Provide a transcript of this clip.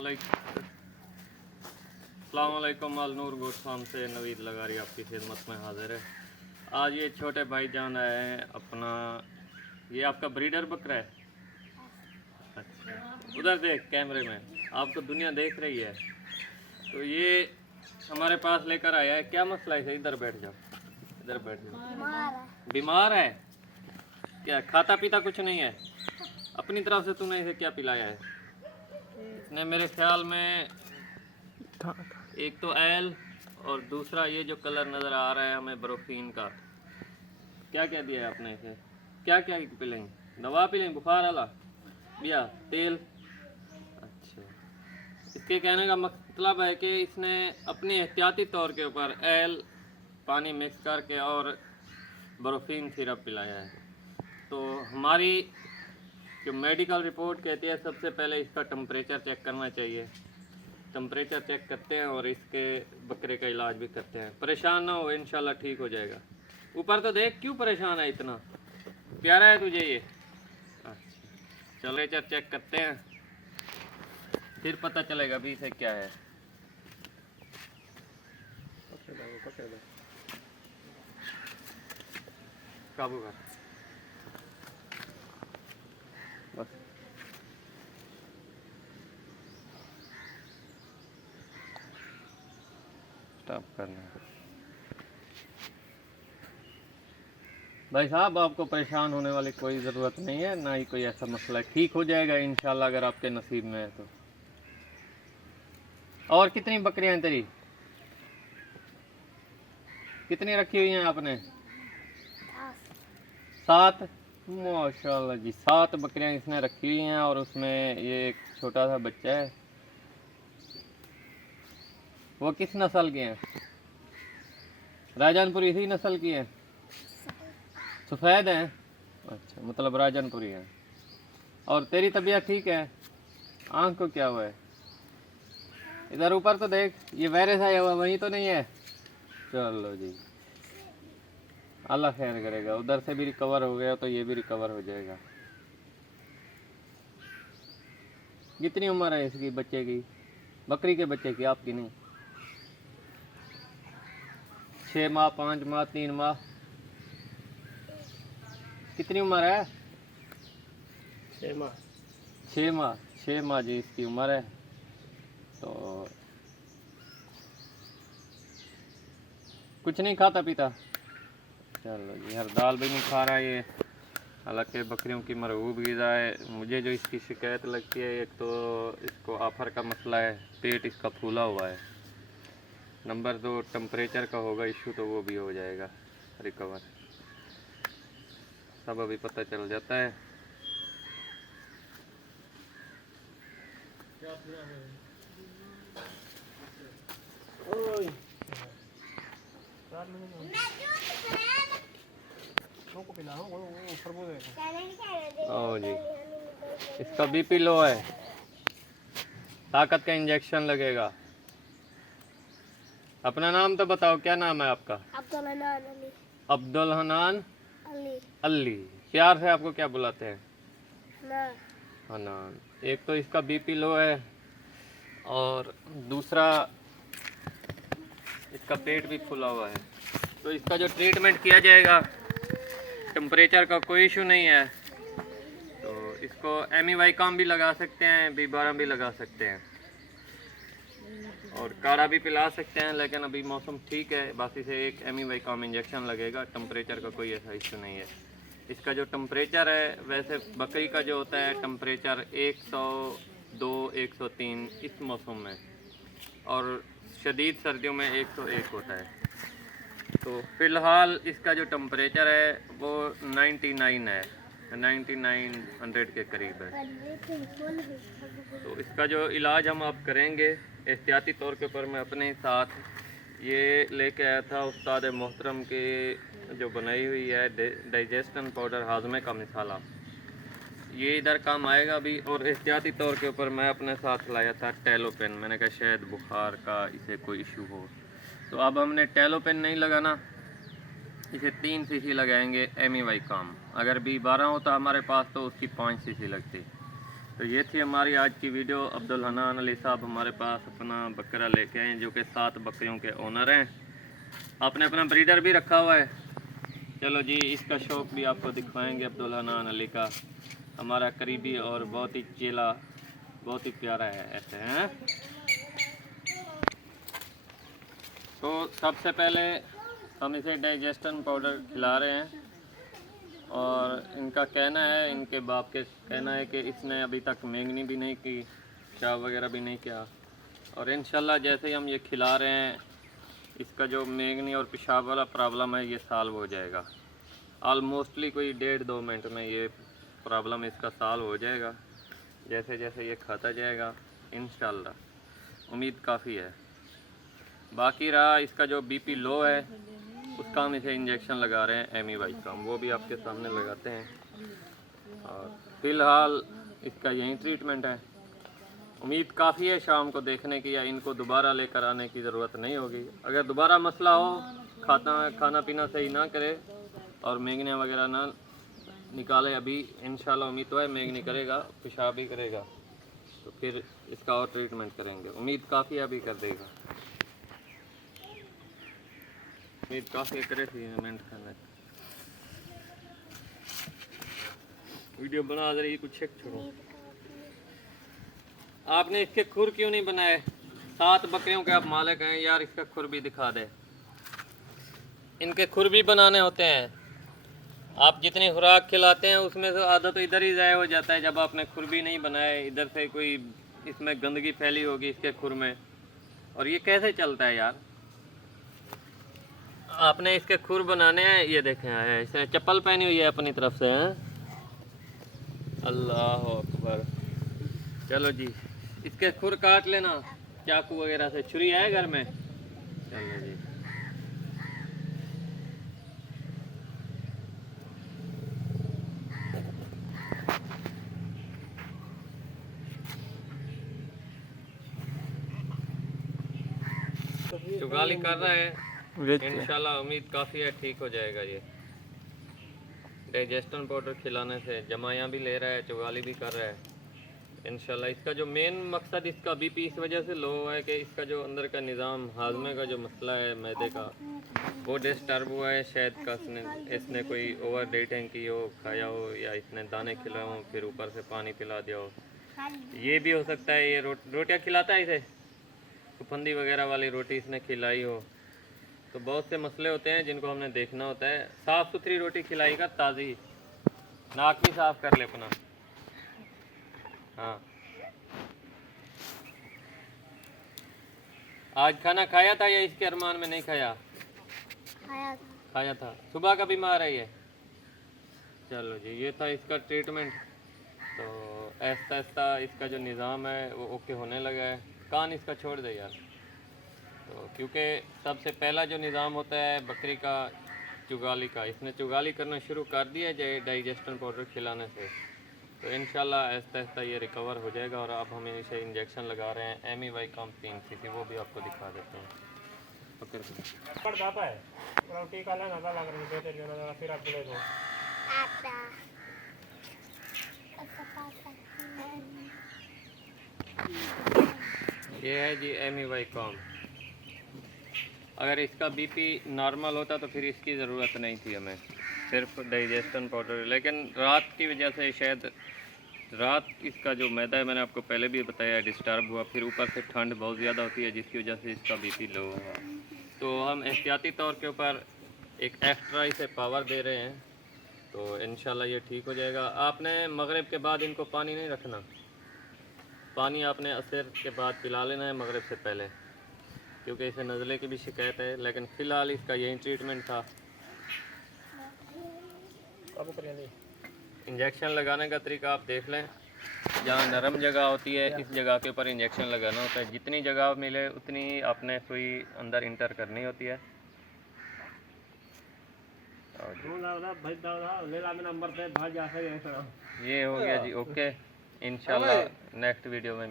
अस्सलामुअलैकुम Al Noor goat farm से नवीद लगारी आपकी खिदमत में हाजिर है। आज ये छोटे भाईजान आए हैं अपना, ये आपका ब्रीडर बकरा है। अच्छा, उधर देख कैमरे में, आपको दुनिया देख रही है। तो ये हमारे पास लेकर आया है। क्या मसला है? इधर बैठ जाओ, इधर बैठ जाओ। बीमार है क्या? खाता पीता कुछ नहीं है? अपनी तरफ से तूने इसे क्या पिलाया है? इसने मेरे ख्याल में एक तो एल और दूसरा ये जो कलर नज़र आ रहा है हमें ब्रोफीन का। क्या क्या दिया है आपने इसे? क्या क्या पिलाएंगे? दवा पिलाएंगे बुखार वाला या तेल? अच्छा, इसके कहने का मतलब है कि इसने अपनी एहतियाती तौर के ऊपर एल पानी मिक्स करके और ब्रोफीन सिरप पिलाया है। तो हमारी जो मेडिकल रिपोर्ट कहती है सबसे पहले इसका टेम्परेचर चेक करना चाहिए। टेम्परेचर चेक करते हैं और इसके बकरे का इलाज भी करते हैं। परेशान ना हो, इंशाल्लाह ठीक हो जाएगा। ऊपर तो देख, क्यों परेशान है? इतना प्यारा है तुझे ये? अच्छा, चलो टेम्परेचर चेक करते हैं, फिर पता चलेगा भी इसे क्या है। काबू कर बस। स्टॉप करना भाई साहब, आपको परेशान होने वाली कोई ज़रूरत नहीं है, ना ही कोई ऐसा मसला है। ठीक हो जाएगा इंशाल्लाह अगर आपके नसीब में है तो। और कितनी बकरियां हैं तेरी? कितनी रखी हुई हैं आपने? 7। माशाल्लाह जी, 7 बकरियां इसने रखी हुई हैं और उसमें ये एक छोटा सा बच्चा है। वो किस नस्ल के हैं? राजनपुरी इसी नस्ल की है? सफ़ेद हैं? अच्छा, मतलब राजनपुरी है। और तेरी तबीयत ठीक है? आँख को क्या हुआ है? इधर ऊपर तो देख, ये वायरस आया हुआ वहीं तो नहीं है? चलो जी, अल्लाह खैर करेगा। उधर से भी रिकवर हो गया तो ये भी रिकवर हो जाएगा। कितनी उम्र है इसकी बच्चे की? बकरी के बच्चे की, आपकी नहीं? 6 माह, 5 माह, 3 माह? कितनी उम्र है? 6 माह। 6 माह। 6 माह जी इसकी उम्र है। तो कुछ नहीं खाता पीता? चलो जी, हर दाल भी नहीं खा रहा ये, हालांकि बकरियों की मरगूब ग़िज़ा है। मुझे जो इसकी शिकायत लगती है, एक तो इसको आफर का मसला है, पेट इसका फूला हुआ है। नंबर 2 टेम्परेचर का होगा इशू, तो वो भी हो जाएगा रिकवर, सब अभी पता चल जाता है। ओ जी, इसका बीपी लो है, ताकत का इंजेक्शन लगेगा। अपना नाम तो बताओ, क्या नाम है आपका? अब्दुल हनान अली। अब्दुल हनान अली। अली। प्यार से आपको क्या बुलाते हैं? ना। हनान। एक तो इसका बीपी लो है और दूसरा इसका पेट भी फूला हुआ है। तो इसका जो ट्रीटमेंट किया जाएगा, टेम्परेचर का कोई इशू नहीं है, तो इसको एमीवाइकाम भी लगा सकते हैं, B12 भी लगा सकते हैं और काढ़ा भी पिला सकते हैं। लेकिन अभी मौसम ठीक है, बस इसे एक एमीवाइकाम इंजेक्शन लगेगा। टेम्परेचर का कोई ऐसा इशू नहीं है। इसका जो टेम्परेचर है, वैसे बकरी का जो होता है टेम्परेचर 102 103 इस मौसम में, और शदीद सर्दियों में 101 होता है। तो फ़िलहाल इसका जो टेम्परेचर है वो 99 है, 9900 के करीब है। तो इसका जो इलाज हम आप करेंगे एहतियाती तौर के ऊपर, मैं अपने साथ ये लेके आया था उस्ताद मोहतरम की जो बनाई हुई है डाइजेस्टन पाउडर, हाजमे का मिसाला, ये इधर काम आएगा भी। और एहतियाती तौर के ऊपर मैं अपने साथ लाया था टेलोपेन। मैंने कहा शायद बुखार का इसे कोई इशू हो। तो अब हमने टेलोपेन नहीं लगाना, इसे 3 सीसी लगाएंगे एमीवाइकाम। अगर B12 होता हमारे पास तो उसकी 5 सीसी लगती। तो ये थी हमारी आज की वीडियो। अब्दुल हनान अली साहब हमारे पास अपना बकरा लेके आए हैं, जो कि 7 बकरियों के ओनर हैं। आपने अपना ब्रीडर भी रखा हुआ है। चलो जी, इसका शौक भी आपको दिखवाएंगे अब्दुल हनान अली का। हमारा करीबी और बहुत ही चेला, बहुत ही प्यारा है ऐसे हैं। तो सबसे पहले हम इसे डाइजेस्टन पाउडर खिला रहे हैं, और इनका कहना है, इनके बाप के कहना है कि इसने अभी तक मेंगनी भी नहीं की, पेशाब वगैरह भी नहीं किया, और इंशाल्लाह जैसे ही हम ये खिला रहे हैं, इसका जो मेंगनी और पेशाब वाला प्रॉब्लम है ये सॉल्व हो जाएगा। ऑलमोस्टली कोई 1.5-2 मिनट में ये प्रॉब्लम इसका सॉल्व हो जाएगा, जैसे जैसे ये खाता जाएगा इंशाल्लाह। उम्मीद काफ़ी है। बाकी रहा इसका जो बीपी लो है, उसका हम इसे इंजेक्शन लगा रहे हैं एमी का, वो भी आपके सामने लगाते हैं। और फ़िलहाल इसका यही ट्रीटमेंट है। उम्मीद काफ़ी है शाम को देखने की, या इनको दोबारा लेकर आने की ज़रूरत नहीं होगी। अगर दोबारा मसला हो, खाना पीना सही ना करे और मेंगने वगैरह ना निकाले, अभी इंशाल्लाह उम्मीद तो है मेंगनी करेगा, पेशाब भी करेगा, तो फिर इसका और ट्रीटमेंट करेंगे। उम्मीद काफ़ी है अभी कर देगा। उम्मीद काफ़ी करे थी कमेंट करने। वीडियो बना दे रही, कुछ चेक छोड़ो। आपने इसके खुर क्यों नहीं बनाए? 7 बकरियों के आप मालिक हैं यार, इसका खुर भी दिखा दे। इनके खुर भी बनाने होते हैं। आप जितनी खुराक खिलाते हैं उसमें से आधा तो इधर ही ज़ाया हो जाता है। जब आपने खुर भी नहीं बनाए, इधर से कोई इसमें गंदगी फैली होगी इसके खुर में, और ये कैसे चलता है यार? आपने इसके खुर बनाने हैं। ये देखें, आया इसने चप्पल पहनी हुई है अपनी तरफ से हैं। अल्लाह अकबर। चलो जी, इसके खुर काट लेना चाकू वगैरह से। छुरी है घर में? चलो जी। चुगाली कर रहा है, इंशाल्लाह उम्मीद काफ़ी है ठीक हो जाएगा। ये डाइजेस्टन पाउडर खिलाने से जमाया भी ले रहा है, चुगाली भी कर रहा है इंशाल्लाह। इसका जो मेन मकसद, इसका बीपी इस वजह से लो है कि इसका जो अंदर का निज़ाम हाजमे का जो मसला है मैदे का, वो डिस्टर्ब हुआ है। शायद का इसने कोई ओवर डेटिंग की हो, खाया हो, या इसने दाने खिलाए हो, फिर ऊपर से पानी पिला दिया हो, ये भी हो सकता है। ये रोटियाँ खिलाता है इसे, फंदी वगैरह वाली रोटी इसने खिलाई हो। तो बहुत से मसले होते हैं जिनको हमने देखना होता है। साफ़ सुथरी रोटी खिलाएगा, ताज़ी। नाक भी साफ़ कर ले अपना। हाँ, आज खाना खाया था या इसके अरमान में नहीं खाया? खाया था। सुबह का बीमार है ये। चलो जी, ये था इसका ट्रीटमेंट। तो ऐसा ऐसा इसका जो निज़ाम है वो ओके होने लगा है। कान इसका छोड़ दे यार। तो क्योंकि सबसे पहला जो निज़ाम होता है बकरी का चुगाली का, इसने चुगाली करना शुरू कर दिया जाए डाइजेस्टन पाउडर खिलाने से, तो इंशाल्लाह आहिस्ता आहिस्ता ये रिकवर हो जाएगा। और अब हम इसे इंजेक्शन लगा रहे हैं एमी कम 3 cc, वो भी आपको दिखा देते हैं। जाता है रोटी का लेना था, लग रही है फिर आप बोले तो ये है जी एमी कम। अगर इसका बीपी नॉर्मल होता तो फिर इसकी ज़रूरत नहीं थी हमें, सिर्फ डाइजेस्टन पाउडर। लेकिन रात की वजह से, शायद रात इसका जो मैदा है, मैंने आपको पहले भी बताया, डिस्टर्ब हुआ। फिर ऊपर से ठंड बहुत ज़्यादा होती है, जिसकी वजह से इसका बीपी लो हुआ। तो हम एहतियाती तौर के ऊपर एक एक्स्ट्रा इसे पावर दे रहे हैं, तो इंशाल्लाह ये ठीक हो जाएगा। आपने मगरिब के बाद इनको पानी नहीं रखना। पानी आपने असर के बाद पिला लेना है, मगरिब से पहले, क्योंकि इसे नज़ले की भी शिकायत है। लेकिन फ़िलहाल इसका यही ट्रीटमेंट था। इंजेक्शन लगाने का तरीका आप देख लें। जहाँ नरम जगह होती है, इस जगह के ऊपर इंजेक्शन लगाना होता है। जितनी जगह मिले उतनी आपने सुई अंदर इंटर करनी होती है। ये हो गया जी, ओके। इंशाल्लाह नेक्स्ट वीडियो में